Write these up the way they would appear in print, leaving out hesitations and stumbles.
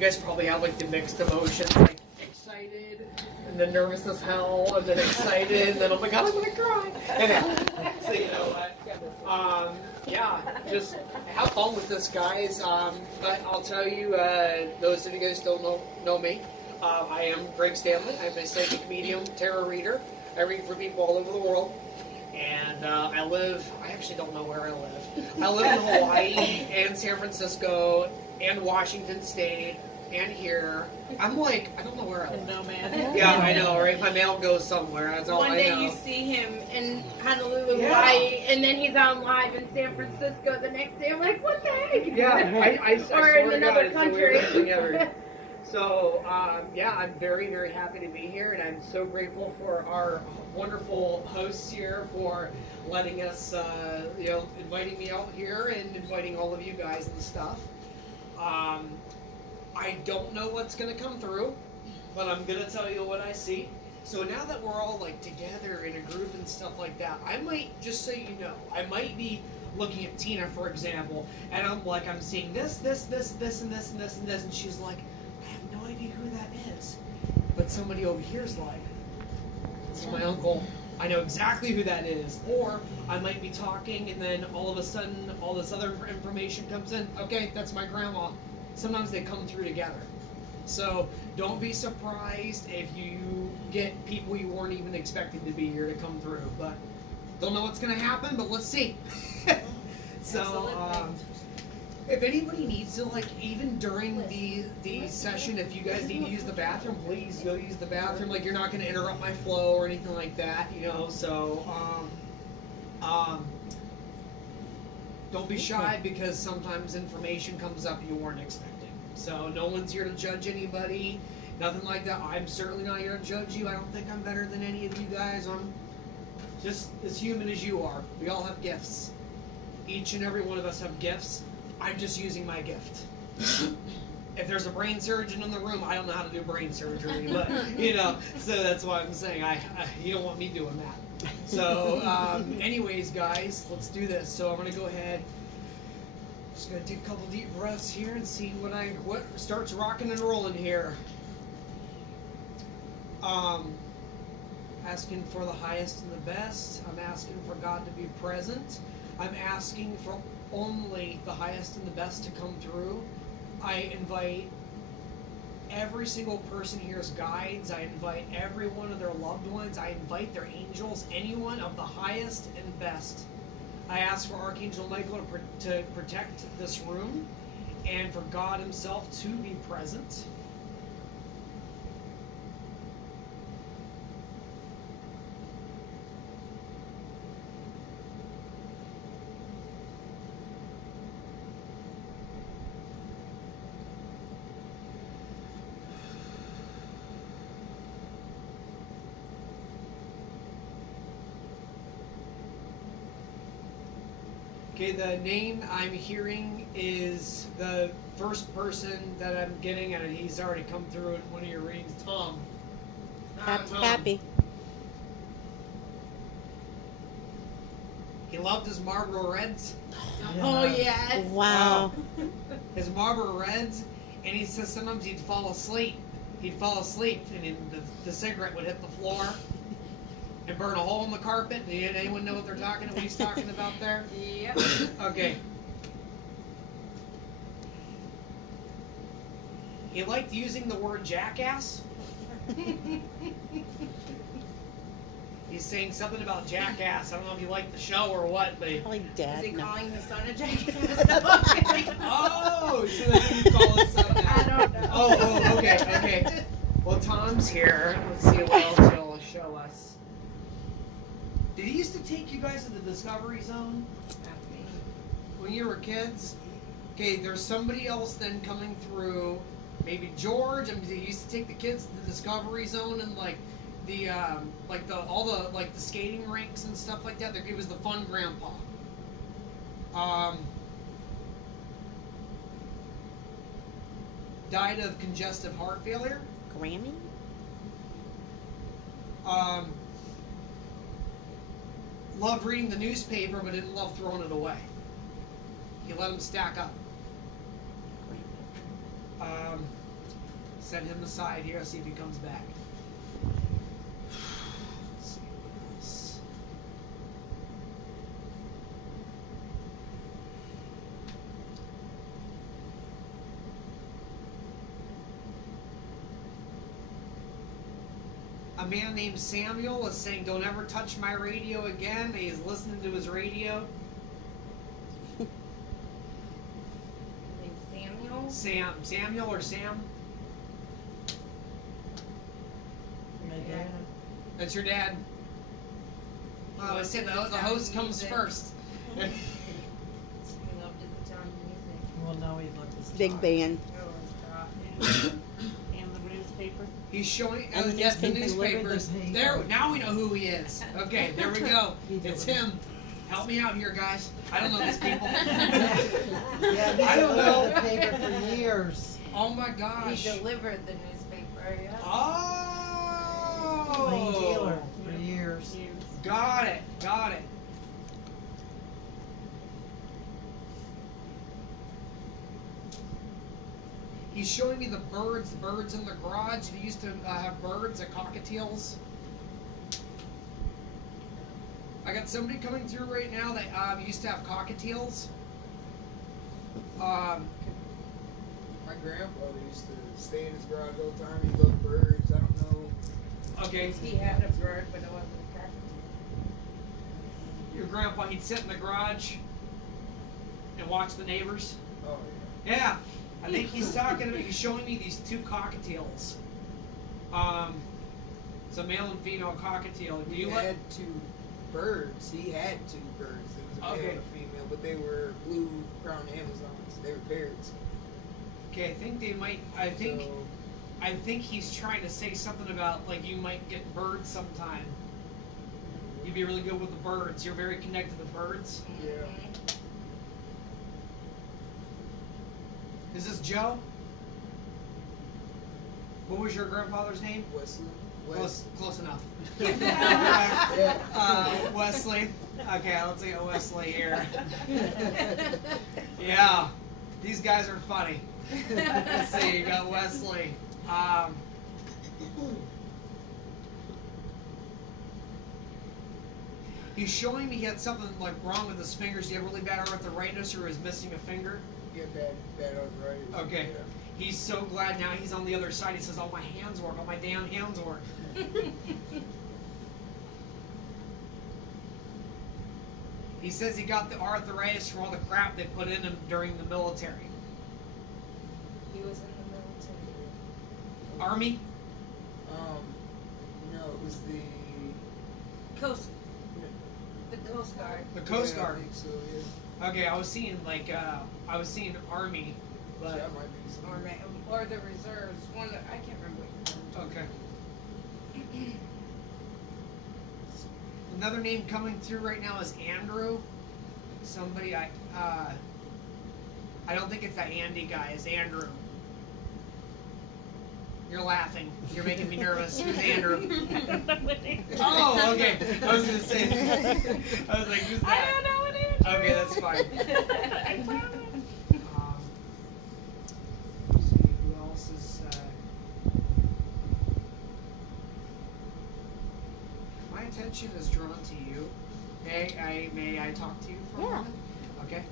You guys probably have like the mixed emotions, like excited, and then nervous as hell, and then excited, and then oh my god, I'm gonna cry. So you know what? Yeah, just have fun with this, guys. But I'll tell you, those of you guys don't know me, I am Greg Stanley. I'm a psychic medium, tarot reader. I read for people all over the world. And I actually don't know where I live. I live in Hawaii and San Francisco and Washington State and here. I'm like, I don't know where I live. No, man. Yeah, I know, right? My mail goes somewhere. That's all I know. One day you see him in Honolulu, Yeah. Hawaii, and then he's on live in San Francisco the next day. I'm like, what the heck? Yeah, I Or swear in to God, another it's the country. weirdest thing ever. So, yeah, I'm very, very happy to be here, and I'm so grateful for our wonderful hosts here for letting us, inviting me out here and inviting all of you guys and stuff. I don't know what's going to come through, but I'm going to tell you what I see. So now that we're all, like, together in a group and stuff like that, I might, just so you know, I might be looking at Tina, for example, and I'm seeing this, and this, and this, and this, and this, and she's like, I have no idea who that is. But somebody over here is like, it's my uncle. I know exactly who that is. Or I might be talking and then all of a sudden all this other information comes in. Okay, that's my grandma. Sometimes they come through together. So don't be surprised if you get people you weren't even expecting to be here to come through. But don't know what's going to happen, but let's see. So, if anybody needs to, like, even during the session, if you guys need to use the bathroom, please go use the bathroom. Like, you're not going to interrupt my flow or anything like that, you know. So, don't be shy because sometimes information comes up you weren't expecting. So, no one's here to judge anybody, nothing like that. I'm certainly not here to judge you. I don't think I'm better than any of you guys. I'm just as human as you are. We all have gifts. Each and every one of us have gifts. I'm just using my gift. If there's a brain surgeon in the room, I don't know how to do brain surgery, but you know, so that's why I'm saying you don't want me doing that. So, anyways, guys, let's do this. So I'm gonna go ahead. Just gonna take a couple deep breaths here and see what starts rocking and rolling here. Asking for the highest and the best. I'm asking for God to be present. I'm asking for only the highest and the best to come through. I invite every single person here as guides. I invite every one of their loved ones. I invite their angels, anyone of the highest and best. I ask for Archangel Michael to protect this room and for God himself to be present. Okay, the name I'm hearing is the first person that I'm getting, and he's already come through in one of your readings, Tom. Tom. Happy. He loved his Marlboro Reds. Oh, yes. Wow. His Marlboro Reds, and he says sometimes he'd fall asleep. He'd fall asleep, and the cigarette would hit the floor and burn a hole in the carpet. Did anyone know what he's talking about there? Yep. Okay. He liked using the word jackass. He's saying something about jackass. I don't know if you like the show or what, but Probably dead. Is he No. calling his son a jackass? oh, so that's what you call his son now. I don't know. Oh, okay. Well, Tom's here. Let's see what else he'll show us. Did he used to take you guys to the Discovery Zone when you were kids? Okay, there's somebody else then coming through. Maybe George. I mean, he used to take the kids to the Discovery Zone and like the skating rinks and stuff like that. He was the fun grandpa. Died of congestive heart failure. Grammy? Loved reading the newspaper, but didn't love throwing it away. He let them stack up. set him aside here. See if he comes back. Let's see what else. A man named Samuel is saying, "Don't ever touch my radio again." He's listening to his radio. Samuel? Samuel or Sam? My dad. That's your dad. Oh, I said the host comes first. He loved his Italian music. Well, now he looked his Big band. Oh, his God. And the newspaper. He's showing And the yes, the newspaper delivered newspapers. the paper. There, now we know who he is. Okay, there we go. He It's delivered. him. Help me out here, guys. I don't know these people. Yeah, he I don't know. delivered the paper for years. Oh my gosh. He delivered the newspaper, yeah. Oh. Plain dealer for years. Got it. Got it. He's showing me the birds in the garage. He used to have birds at cockatiels. I got somebody coming through right now that used to have cockatiels. My grandfather used to stay in his garage all the time. He loved birds. I don't know. Okay, He had a bird, but it wasn't a cockatiel. your grandpa, he'd sit in the garage and watch the neighbors. Oh Yeah, I think he's talking about, he's showing me these two cockatiels. It's a male and female cockatiel. Do yeah. you He let? had two birds. He had two birds. There was a male and a female, but they were blue crown Amazons. They were parrots. Okay, I think they might. I think he's trying to say something about like you might get birds sometime. You'd be really good with the birds. You're very connected to birds. Yeah. Is this Joe? What was your grandfather's name? Wesley. Close enough. Yeah. Wesley. Okay, let's see a Wesley here. Yeah, these guys are funny. Let's see, you got Wesley. He's showing me he had something like wrong with his fingers. He had really bad arthritis or he was missing a finger. Yeah, bad arthritis. Okay. Yeah. He's so glad now he's on the other side. He says, "All my hands work. All my damn hands work." He says he got the arthritis from all the crap they put in him during the military. He was in the military. Army? No, it was the Coast Guard. The Coast yeah, Guard. I think so, yeah. Okay, I was seeing Army, but That might be something. Or the reserves. One that I can't remember what okay. Another name coming through right now is Andrew. Somebody I don't think it's that Andy guy. It's Andrew. You're laughing. You're making me nervous. Who's Andrew? Oh, okay. I was gonna say. I was like, who's I that? don't know what it is. Okay, that's fine. I promise. Let's see who else is. My attention is drawn to you. May I talk to you for a Yeah. moment? Okay.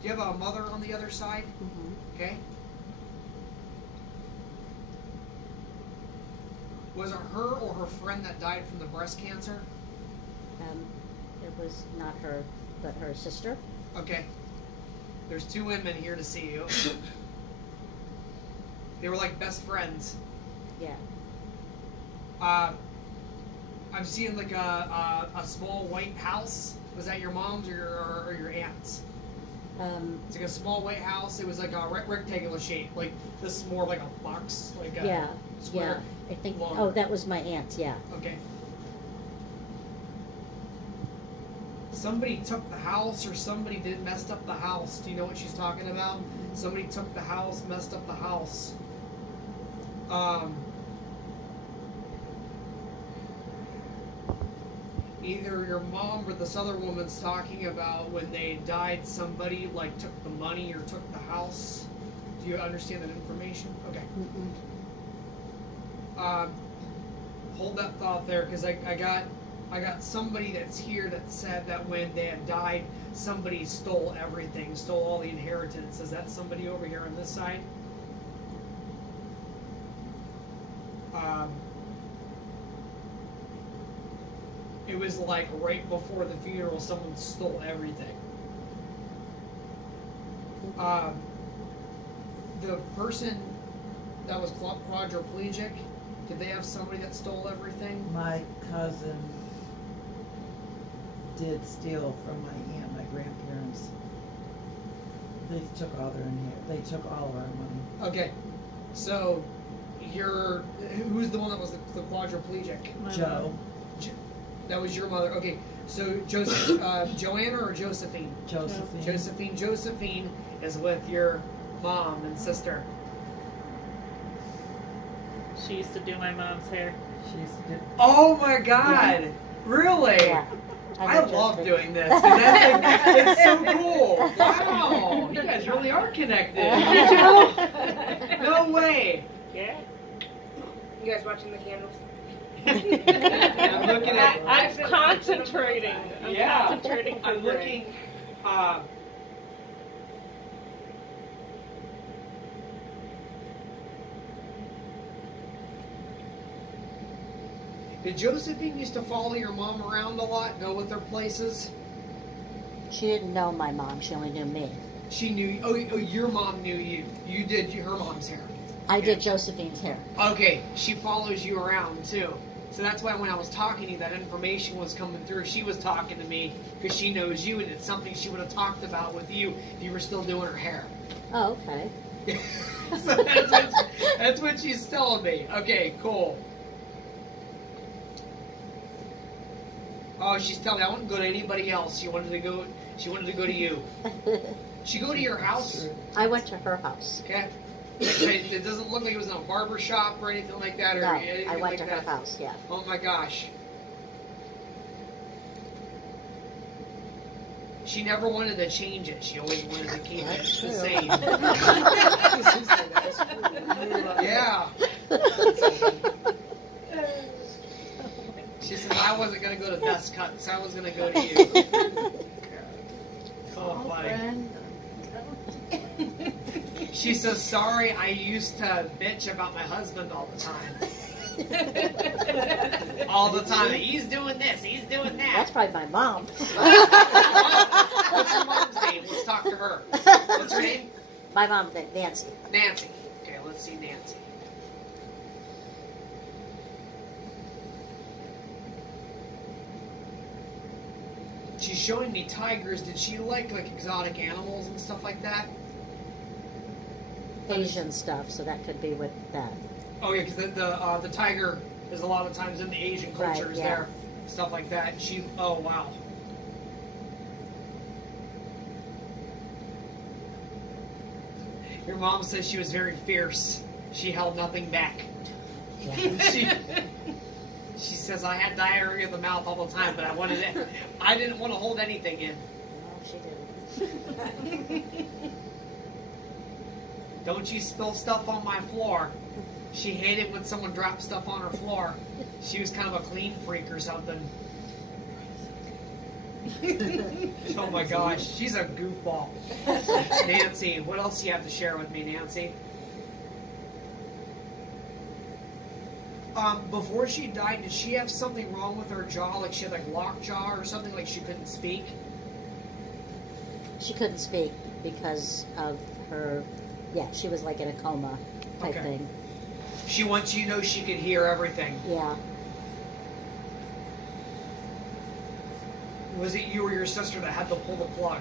Do you have a mother on the other side? Mm-hmm. Okay. Was it her or her friend that died from the breast cancer? It was not her, but her sister. Okay. There's two women here to see you. They were like best friends. Yeah. I'm seeing like a small white house. Was that your mom's or your aunt's? It's like a small white house. It was like a rectangular shape. Like this is more like a box, like a Yeah. square. Yeah. I think. Long. Oh, that was my aunt. Yeah. Okay. Somebody took the house, or somebody messed up the house. Do you know what she's talking about? Somebody took the house, messed up the house. either your mom or this other woman's talking about when they died, somebody like took the money or took the house. Do you understand that information? Okay. Hold that thought there, because I got somebody that's here that said that when they had died, somebody stole everything, stole all the inheritance. Is that somebody over here on this side? It was like right before the funeral, someone stole everything. The person that was quadriplegic, did they have somebody that stole everything? My cousin did steal from my aunt, my grandparents. They took all their they took all of our money. Okay, so who's the one that was the quadriplegic? Joe. That was your mother. Okay, so Joanna or Josephine? Josephine. Josephine is with your mom and sister. She used to do my mom's hair. She used to do. Oh my God! Yeah. Really? Yeah. I love doing this. 'Cause that's like, it's so cool. Wow, you guys really are connected. No way. Yeah. You guys watching the candles? I'm looking at. I'm concentrating. I'm Yeah. concentrating for I'm looking. Did Josephine used to follow your mom around a lot, go with her places? She didn't know my mom. She only knew me. She knew. Oh, your mom knew you. You did her mom's hair. I did Josephine's hair. Okay, she follows you around too. So that's why when I was talking to you, that information was coming through. She was talking to me because she knows you, and it's something she would have talked about with you if you were still doing her hair. Oh, okay. So that's what she's telling me. Okay, cool. Oh, she's telling me I wouldn't go to anybody else. She wanted to go to you. She go to your house? I went to her house. Okay. It doesn't look like it was in a barber shop or anything like that. Or No, anything I went like to that. her house, yeah. Oh my gosh. She never wanted to change it. She always wanted to keep it the same. Yeah. She said, I wasn't going to go to Dust Cuts. I was going to go to you. Oh, funny. She says, sorry, I used to bitch about my husband all the time. All the time. He's doing this. He's doing that. That's probably my mom. What's your mom's name? Let's talk to her. What's her name? My mom, Nancy. Nancy. Okay, let's see Nancy. She's showing me tigers. Did she like exotic animals and stuff like that? Asian stuff, so that could be with that. Oh yeah, because the tiger is a lot of times in the Asian cultures Right, yeah. there, stuff like that. Oh wow. Your mom says she was very fierce. She held nothing back. Yeah. She says I had diarrhea of the mouth all the time, but I didn't want to hold anything in. No, she didn't. Don't you spill stuff on my floor. She hated when someone dropped stuff on her floor. She was kind of a clean freak or something. Oh my gosh, she's a goofball. Nancy, what else do you have to share with me, Nancy? Before she died, did she have something wrong with her jaw? Like she had lockjaw or something, like she couldn't speak? She couldn't speak because of her, she was like in a coma type Okay. thing. She wants you to know she could hear everything. Yeah. Was it you or your sister that had to pull the plug?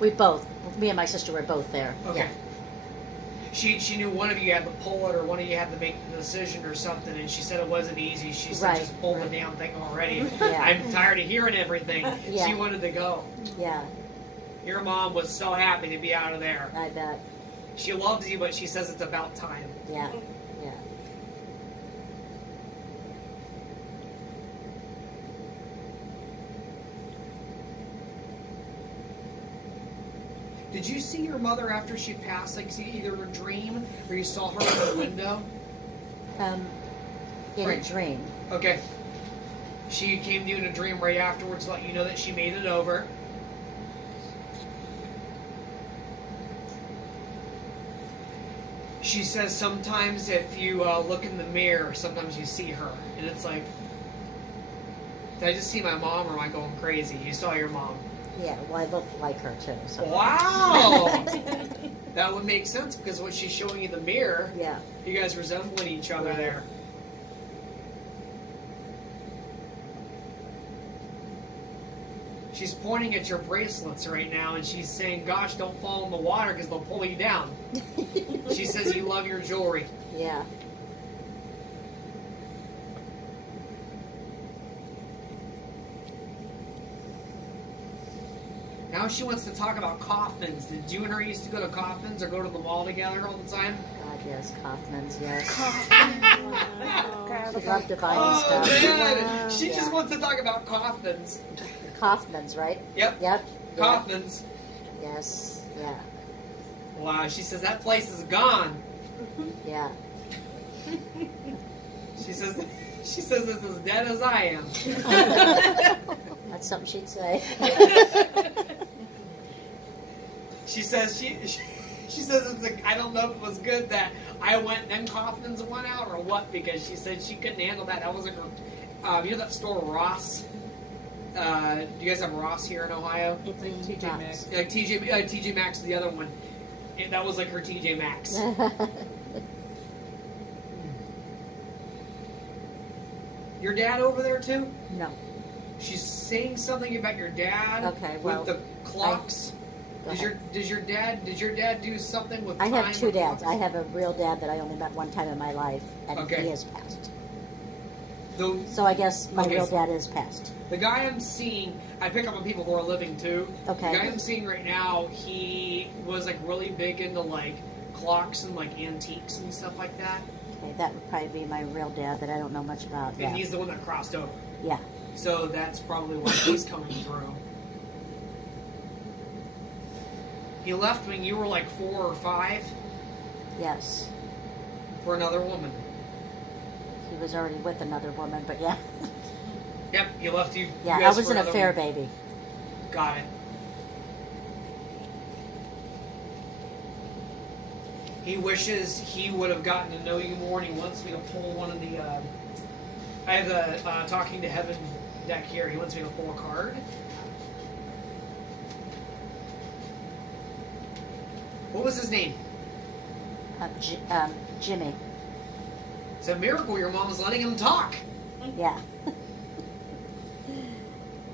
We both, me and my sister were both there. Okay. Yeah. She knew one of you had to pull it or one of you had to make the decision or something, and she said it wasn't easy. She said, Right, just pull right. the damn thing already. Yeah. I'm tired of hearing everything. Yeah. She wanted to go. Yeah, Your mom was so happy to be out of there. I bet. She loves you, but she says it's about time. Yeah, yeah. Did you see your mother after she passed? Like, see either a dream or you saw her in the window? In Right. a dream. Okay. She came to you in a dream right afterwards to let you know that she made it over. She says sometimes if you look in the mirror, sometimes you see her. And it's like, did I just see my mom or am I going crazy? You saw your mom. Yeah, well, I look like her too. So. Wow! That would make sense because what she's showing you in the mirror, Yeah. you guys resembling each other Right. there. She's pointing at your bracelets right now and she's saying, gosh, don't fall in the water because they'll pull you down. She says you love your jewelry. Yeah. Now she wants to talk about Kaufman's. Did you and her used to go to Kaufman's or go to the mall together all the time? God, yes. Kaufman's, yes. God, She loved to buy Oh, stuff. man. She Yeah. just wants to talk about Kaufman's. Kaufman's, right? Yep. Yep. Yeah. Kaufman's. Yes. Yeah. Wow, she says that place is gone. Yeah. She says it's as dead as I am. That's something she'd say. She says she says it's like, I don't know if it was good that I went and then Kaufman's went out or what, because she said she couldn't handle that. That wasn't her. You know that store Ross? Do you guys have Ross here in Ohio? It's like TJ Maxx. Like TJ Maxx is the other one. And that was like her TJ Maxx. Your dad over there too? No. She's saying something about your dad. Okay, well, with the clocks. Go Did ahead. your dad do something with I time? have two with dads. clocks? I have a real dad that I only met one time in my life, and Okay. he has passed. The, So I guess my Okay, real so- dad is passed. the guy I'm seeing, I pick up on people who are living too. Okay. The guy I'm seeing right now, he was like really big into like clocks and like antiques and stuff like that. Okay, that would probably be my real dad that I don't know much about. And Yeah. he's the one that crossed over. Yeah. So that's probably why he's coming through. He left when you were like 4 or 5 Yes. for another woman. He was already with another woman, but yeah. Yep, he left you. Yeah, you I guys was for an another affair woman. baby. Got it. He wishes he would have gotten to know you more, and he wants me to pull one of the. I have the Talking to Heaven deck here. He wants me to pull a card. What was his name? Jimmy. It's a miracle your mom was letting him talk. Yeah.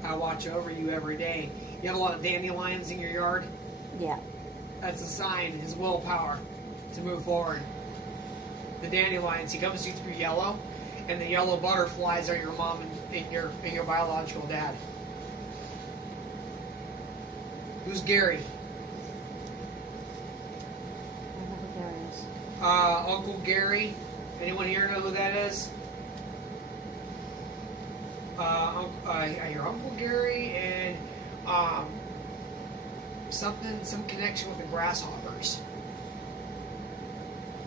I watch over you every day. You have a lot of dandelions in your yard. Yeah. That's a sign, his willpower to move forward. The dandelions, he comes to you through yellow, and the yellow butterflies are your mom and your biological dad. Who's Gary? I don't know who Gary is. Uncle Gary. Anyone here know who that is? Your Uncle Gary and some connection with the grasshoppers.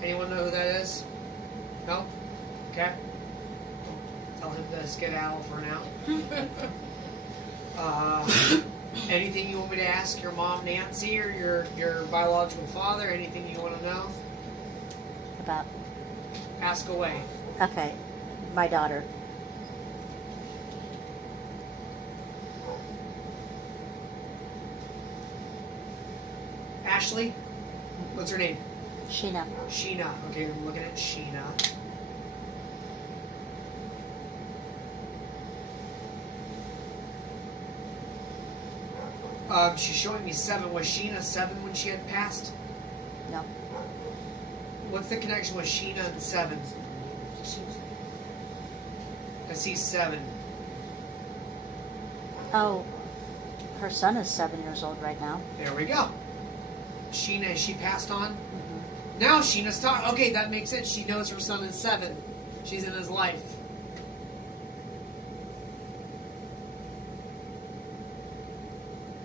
Anyone know who that is? No? Okay. Tell him to skedaddle for now. Anything you want me to ask your mom Nancy or your biological father? Anything you want to know? About. Ask away. Okay. My daughter. Ashley? What's her name? Sheena. Sheena. Okay, I'm looking at Sheena. She's showing me 7. Was Sheena 7 when she had passed? No. What's the connection with Sheena and 7? I see 7. Oh, her son is 7 years old right now. There we go. Sheena, has she passed on? Mm-hmm. Now Sheena's talking. Okay, that makes sense. She knows her son is 7. She's in his life.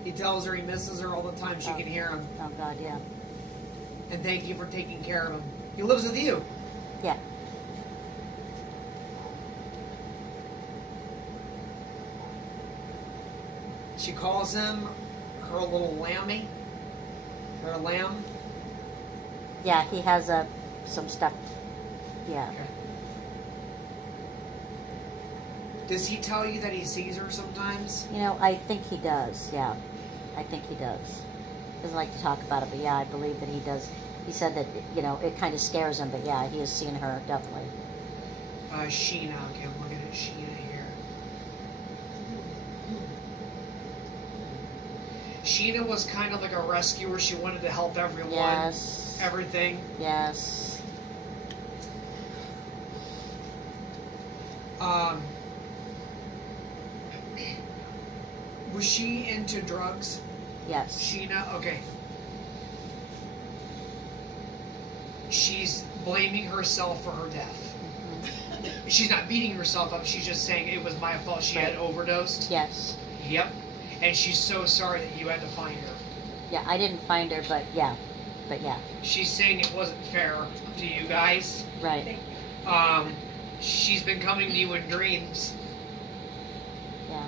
He tells her he misses her all the time. She Oh. can hear him. Oh God, yeah. And thank you for taking care of him. He lives with you. Yeah. She calls him her little lammy. Her lamb. Yeah, he has some stuff. Yeah. Okay. Does he tell you that he sees her sometimes? You know, I think he does. Yeah, I think he does. Doesn't like to talk about it, but yeah, I believe that he does. He said that, you know, it kind of scares him, but yeah, he has seen her definitely. Sheena. Okay, I'm looking at Sheena here. Sheena was kind of like a rescuer. She wanted to help everyone. Yes. Everything. Yes. Was she into drugs? Yes. Sheena? Okay. She's blaming herself for her death. Mhm. She's not beating herself up. She's just saying it was my fault. She had overdosed. Yes. Yep. And she's so sorry that you had to find her. Yeah, I didn't find her, but yeah. But yeah. She's saying it wasn't fair to you guys. Right. She's been coming to you in dreams. Yeah.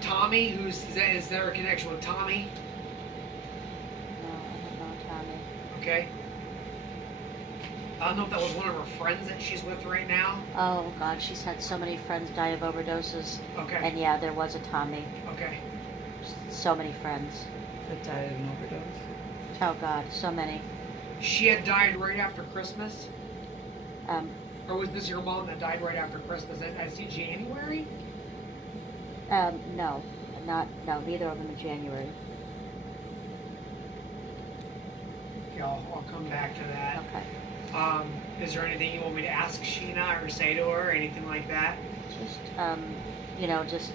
Tommy, is there a connection with Tommy? No, I don't know Tommy. Okay. I don't know if that was one of her friends that she's with right now. Oh God, she's had so many friends die of overdoses. Okay. And yeah, there was a Tommy. Okay. So many friends. That died of an overdose. Oh God, so many. She had died right after Christmas? Um, Or was this your mom that died right after Christmas? I see January? no, neither of them in January. Okay, I'll come back to that. Okay. Is there anything you want me to ask Sheena or say to her or anything like that? Just, you know, just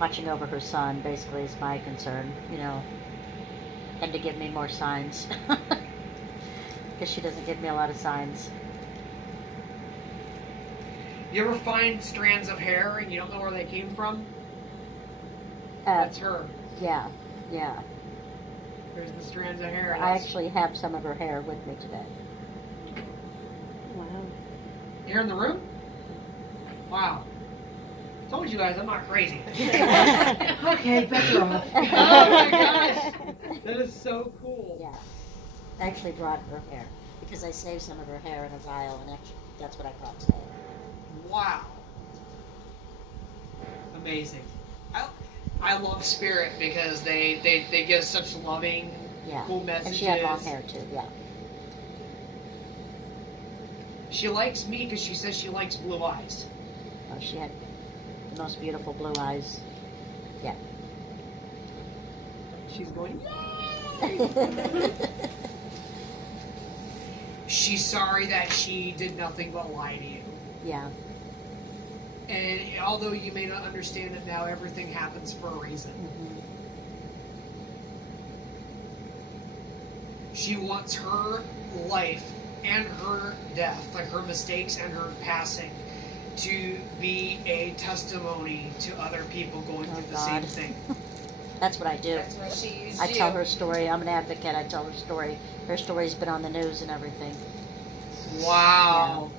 watching over her son basically is my concern, you know, and to give me more signs. Because she doesn't give me a lot of signs. You ever find strands of hair and you don't know where they came from? Uh, That's her. Yeah, yeah. There's the strands of hair. I actually have some of her hair with me today. Wow. Here in the room? Wow. Told you guys I'm not crazy. Okay, better off. Oh my gosh. That is so cool. Yeah. I actually brought her hair because I saved some of her hair in a vial, and actually, that's what I brought today. Wow. Amazing. I love Spirit because they give such loving, Yeah. cool messages. And she had long hair too, yeah. She likes me because she says she likes blue eyes. Oh, she had the most beautiful blue eyes. Yeah. She's going, she's sorry that she did nothing but lie to you. Yeah. And although you may not understand it now, everything happens for a reason. Mm-hmm. She wants her life and her death, like her mistakes and her passing, to be a testimony to other people going through the same God. thing. That's what I do. That's why she used I you. tell her story. I'm an advocate. I tell her story. Her story's been on the news and everything. Wow.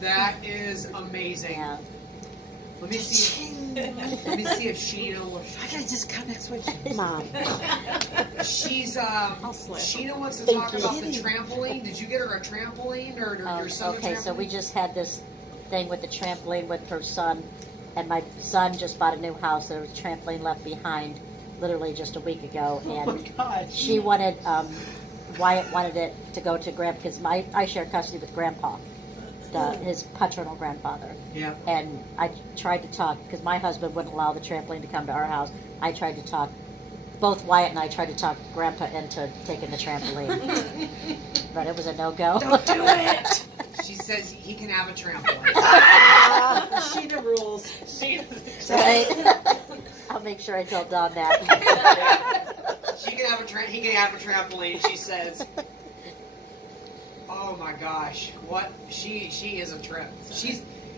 That is amazing. Yeah. Let me see if Sheena will. I gotta just come next week. Mom. She's slap Sheena wants to Thank talk you. about the trampoline. Did you get her a trampoline or your son a Okay, trampoline? so we just had this thing with the trampoline with her son, and my son just bought a new house. There was a trampoline left behind literally just a week ago, Oh my and God. she wanted, Wyatt wanted it to go to Grandpa, because I share custody with Grandpa, his paternal grandfather. Yeah. And I tried to talk, because my husband wouldn't allow the trampoline to come to our house. I tried to talk, both Wyatt and I tried to talk Grandpa into taking the trampoline. But it was a no-go. Don't do it. She says he can have a trampoline. Sheena rules. Right? I'll make sure I tell Don that. She can have he can have a trampoline. She says. Oh my gosh, what she is a trip.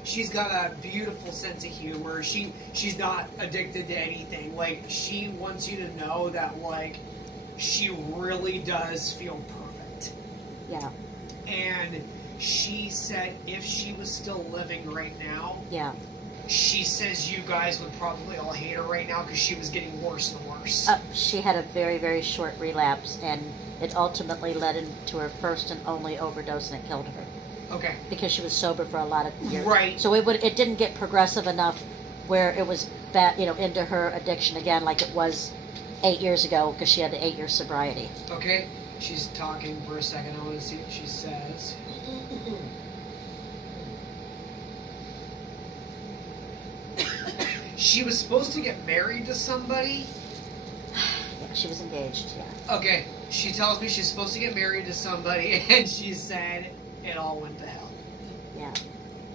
She's got a beautiful sense of humor. She's not addicted to anything. Like, she wants you to know that, like, she really does feel perfect. Yeah. And she said if she was still living right now, Yeah. she says you guys would probably all hate her right now because she was getting worse and worse. She had a very, very short relapse, and it ultimately led into her first and only overdose, and it killed her. Okay. Because she was sober for a lot of years. Right. So it didn't get progressive enough where it was back, into her addiction again, like it was 8 years ago, because she had the 8-year sobriety. Okay. She's talking for a second. I want to see what she says. She was supposed to get married to somebody. Yeah, she was engaged. Yeah. Okay. She tells me she's supposed to get married to somebody, and she said it all went to hell. Yeah.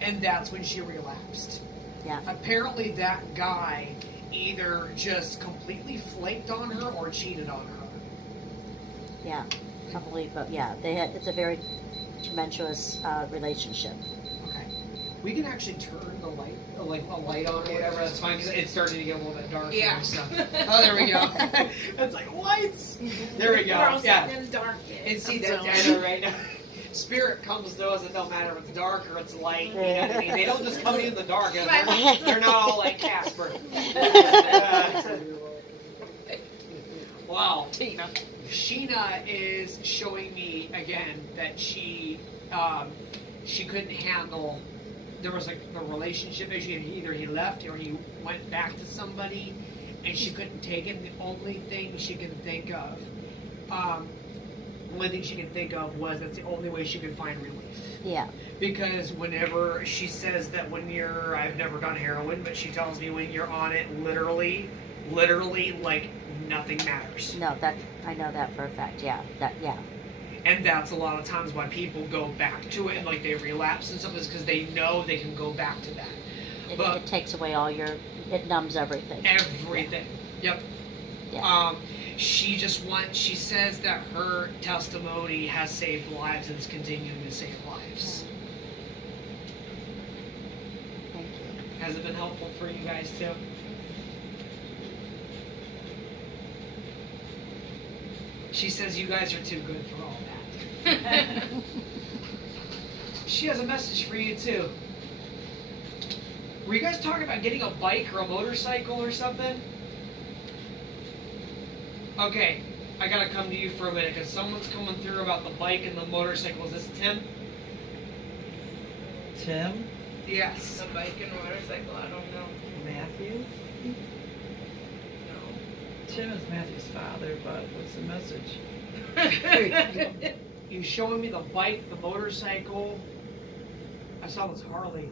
And that's when she relapsed. Yeah. Apparently that guy either just completely flaked on her or cheated on her. Yeah. Probably, but yeah, it's a very tumultuous relationship. Okay. We can actually turn the light, like a light on or whatever. That's fine because it's starting to get a little bit dark. Yeah. And stuff. Oh, there we go. It's like lights. There we go. We're all Yeah. sitting in the dark. And see I'm that data right now. Spirit comes to us. It don't matter if it's dark or it's light. You know what I mean? They don't just come in the dark. They're not all like Casper. Wow. Tina. Sheena is showing me again that she couldn't handle. There was like the relationship issue. Either he left or he went back to somebody, and she couldn't take it. The only thing she could think of, was that's the only way she could find relief. Yeah. Because whenever she says that I've never done heroin, but she tells me when you're on it, literally, like nothing matters. No, I know that for a fact. Yeah. Yeah. And that's a lot of times why people go back to it and like they relapse and stuff, is because they know they can go back to that. It takes away it numbs everything. Everything. Yep. Yeah. She says that her testimony has saved lives and is continuing to save lives. Thank you. Has it been helpful for you guys too? She says you guys are too good for all that. She has a message for you too. Were you guys talking about getting a bike or a motorcycle or something? Okay, I gotta come to you for a minute because someone's coming through about the bike and the motorcycle. Is this Tim? Tim? Yes. The bike and motorcycle, I don't know. Matthew? Tim is Matthew's father, but what's the message? You showing me the bike, the motorcycle. I saw this Harley.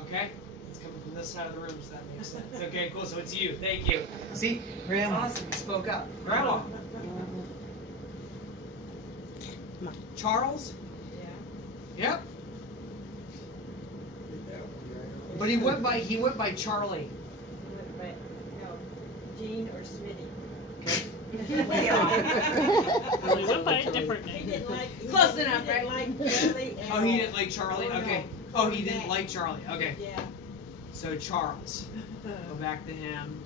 Okay? It's coming from this side of the room, so that makes sense. Okay, cool. So it's you. Thank you. See? Grandma. It's awesome. You spoke up. Grandma. Charles? Yeah. Yep. But he went by Charlie. No, Gene or Smitty. We went by a different He name. didn't like. Close enough, right? Like Charlie. Oh, he didn't like Charlie? Oh, no. Okay. Oh, he didn't like Charlie. Okay. Yeah. So Charles. Go back to him.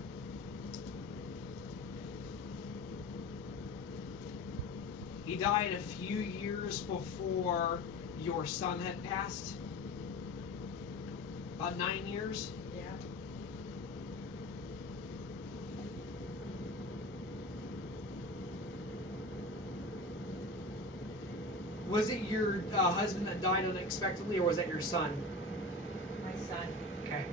He died a few years before your son had passed. About 9 years. Yeah. Was it your husband that died unexpectedly, or was that your son? My son. Okay.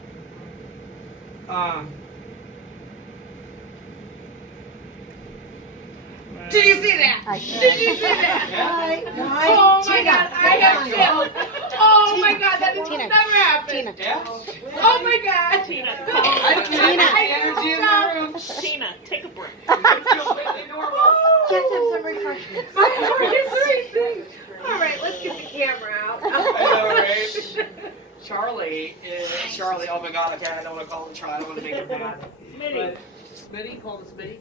Did you see that? I Did you see that? Why? Oh my God, I have chills. Oh my God, that has Tina. never happened. Yeah. Oh my God. Tina. I feel the energy in the room. Tina, take a break. It's completely normal. Get them some refreshments. My heart is racing. All right, let's get the camera out. I know, right? Charlie. Oh my God, okay, I don't want to call him Charlie. I don't want to make him mad. Smitty. But Smitty, call him Smitty.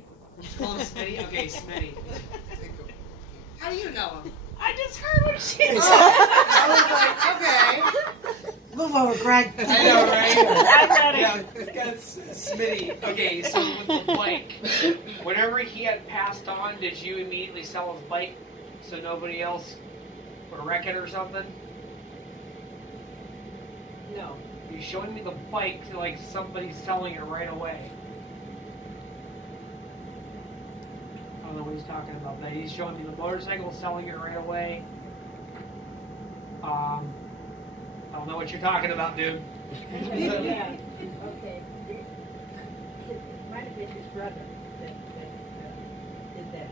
Call him Smitty? Okay, Smitty. How do you know him? I just heard what she said. I was like, okay. Move over, Greg. I know, right? I'm ready. Yeah, that's Smitty. Okay, so with the bike, whenever he had passed on, did you immediately sell his bike so nobody else would wreck it or something? No. You're showing me the bike like somebody's selling it right away. I don't know what he's talking about. That he's showing me the motorcycle, selling it right away. I don't know what you're talking about, dude. Yeah. Okay. It might have been his brother that did that.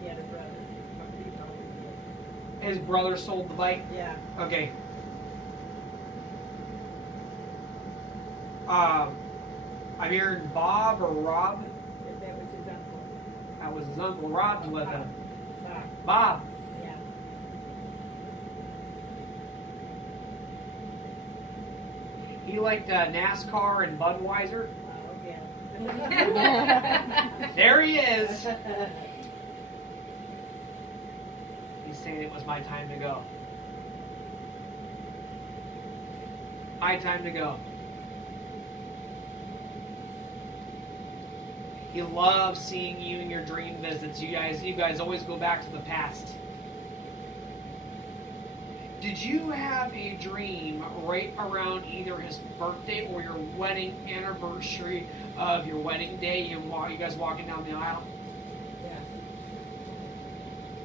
He had a brother. He probably did. His brother sold the bike. Yeah. Okay. I'm hearing Bob or Rob. That was his uncle. That was his uncle Rob's with him. Bob. Bob. Yeah. He liked NASCAR and Budweiser. Oh, yeah. There he is. He's saying it was my time to go. My time to go. He loves seeing you in your dream visits. You guys always go back to the past. Did you have a dream right around either his birthday or your wedding anniversary of your wedding day? You guys walking down the aisle? Yeah.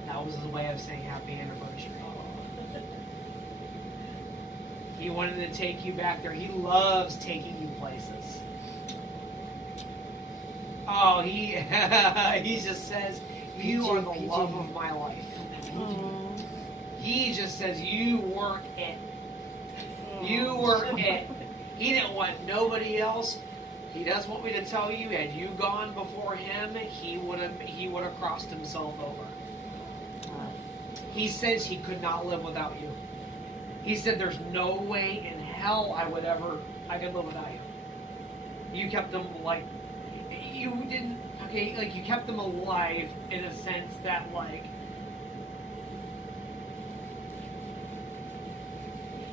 That was his way of saying happy anniversary. He wanted to take you back there. He loves taking you places. Oh, he just says, you are the love of my life. He just says, you were it. You were it. He didn't want nobody else. He does want me to tell you, had you gone before him, he would have crossed himself over. He says he could not live without you. He said there's no way in hell I could live without you. You kept him like, you didn't, okay, like you kept him alive in a sense that like,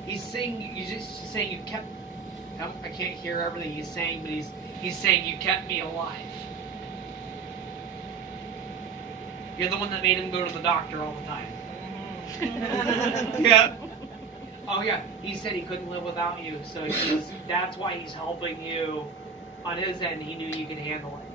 he's saying, you're just saying you kept, I can't hear everything he's saying, but he's saying you kept me alive. You're the one that made him go to the doctor all the time. Yeah. Oh yeah, he said he couldn't live without you, so that's why he's helping you. On his end, he knew you could handle it.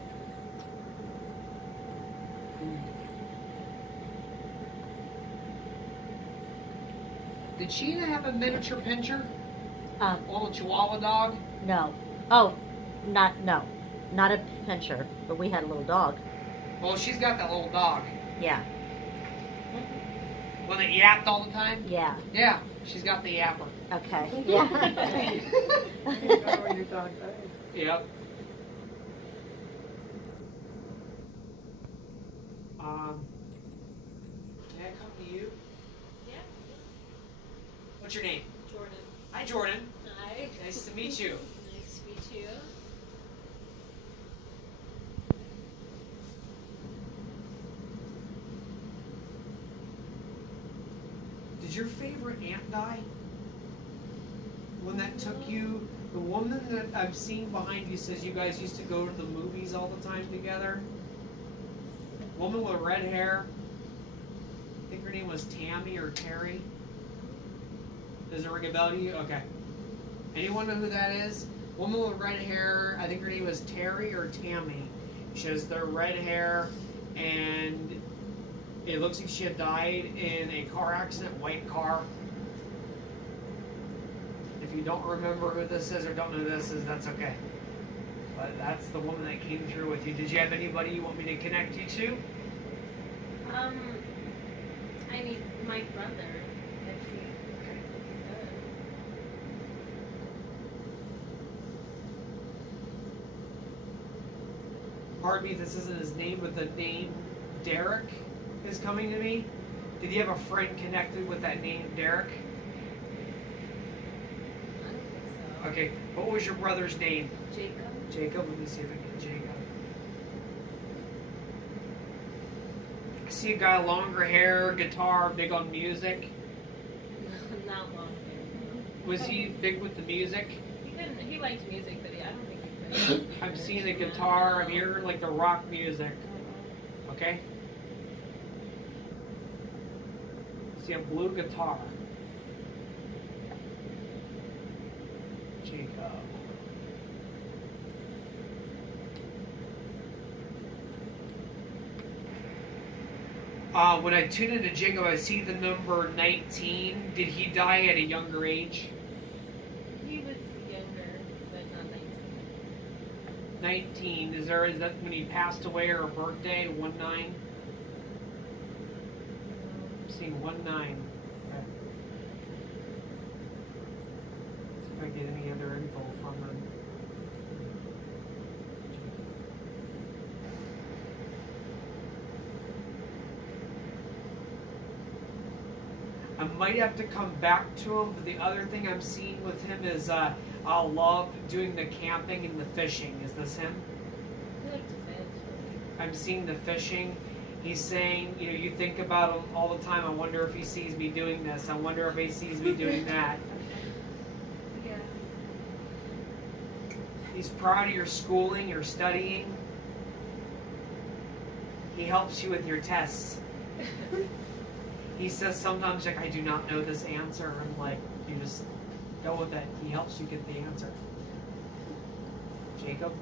Did Sheena have a miniature pinscher? A little Chihuahua dog? No. Oh, not a pinscher, but we had a little dog. Well, she's got that little dog. Yeah. One that yapped all the time? Yeah. Yeah, she's got the yapper. Okay. Yeah. Yep. May I come to you? Yeah. What's your name? Jordan. Hi, Jordan. Hi. Nice to meet you. Nice to meet you. Did your favorite aunt die? One that took you, the woman that I've seen behind you says you guys used to go to the movies all the time together. Woman with red hair. I think her name was Tammy or Terry. Does it ring a bell to you? Okay. Anyone know who that is? Woman with red hair. I think her name was Terry or Tammy. She has the red hair, and it looks like she had died in a car accident, white car. If you don't remember who this is or don't know who this is, that's okay. But that's the woman that came through with you. Did you have anybody you want me to connect you to? I mean, my brother. If he Pardon me if this isn't his name, but the name Derek is coming to me. Did you have a friend connected with that name, Derek? I don't think so. Okay, what was your brother's name? Jacob. Jacob? Let me see if I can get Jacob. see a guy, longer hair, guitar, big on music. Not long hair. Was he big with the music? He couldn't. He liked music, but I don't think he could. I'm seeing the guitar. I'm hearing like the rock music. Okay. See a blue guitar. Jacob. When I tune into Jacob, I see the number 19. Did he die at a younger age? He was younger, but not 19. 19. Is that when he passed away or a birthday? 1-9. I'm seeing 1-9. Okay. See if I get any other info from him. I might have to come back to him, but the other thing I'm seeing with him is I love doing the camping and the fishing. Is this him? He liked to fish. I'm seeing the fishing. He's saying, you know, you think about him all the time. I wonder if he sees me doing this. I wonder if he sees me doing that. Yeah. He's proud of your schooling, your studying. He helps you with your tests. He says sometimes, like, I do not know this answer. I'm like, you just go with it. He helps you get the answer. Jacob?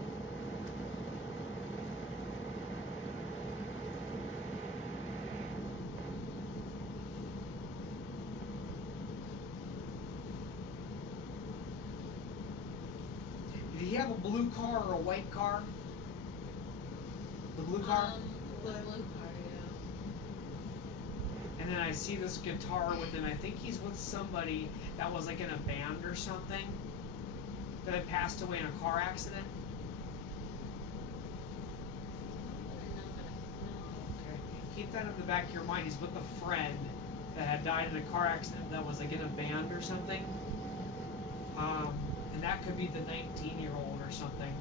Did he have a blue car or a white car? The blue car? The blue car, And then I see this guitar with him. I think he's with somebody that was like in a band or something that had passed away in a car accident. Okay. Keep that in the back of your mind. He's with a friend that had died in a car accident that was like in a band or something. And that could be the 19-year-old or something.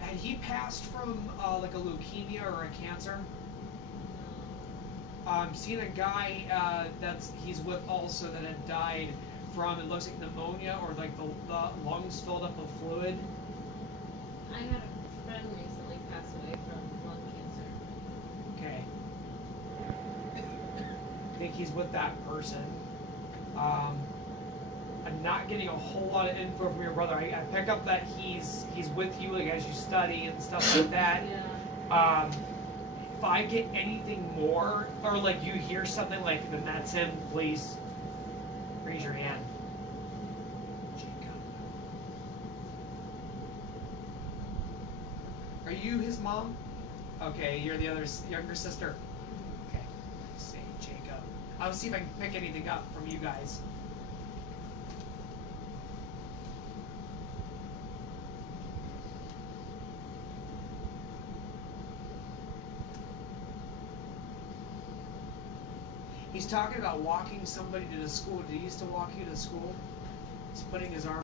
Had he passed from like a leukemia or a cancer? I'm seeing a guy he's with also that had died from, it looks like pneumonia or like the lungs filled up with fluid. I had a friend recently pass away from lung cancer. Okay. I think he's with that person. I'm not getting a whole lot of info from your brother. I pick up that he's with you like as you study and stuff like that. Yeah. If I get anything more, or like you hear something like, then that's him, please raise your hand. Jacob. Are you his mom? Okay, you're the younger sister. Okay, say Jacob. I'll see if I can pick anything up from you guys. He's talking about walking somebody to the school. Did he used to walk you to school? He's putting his arm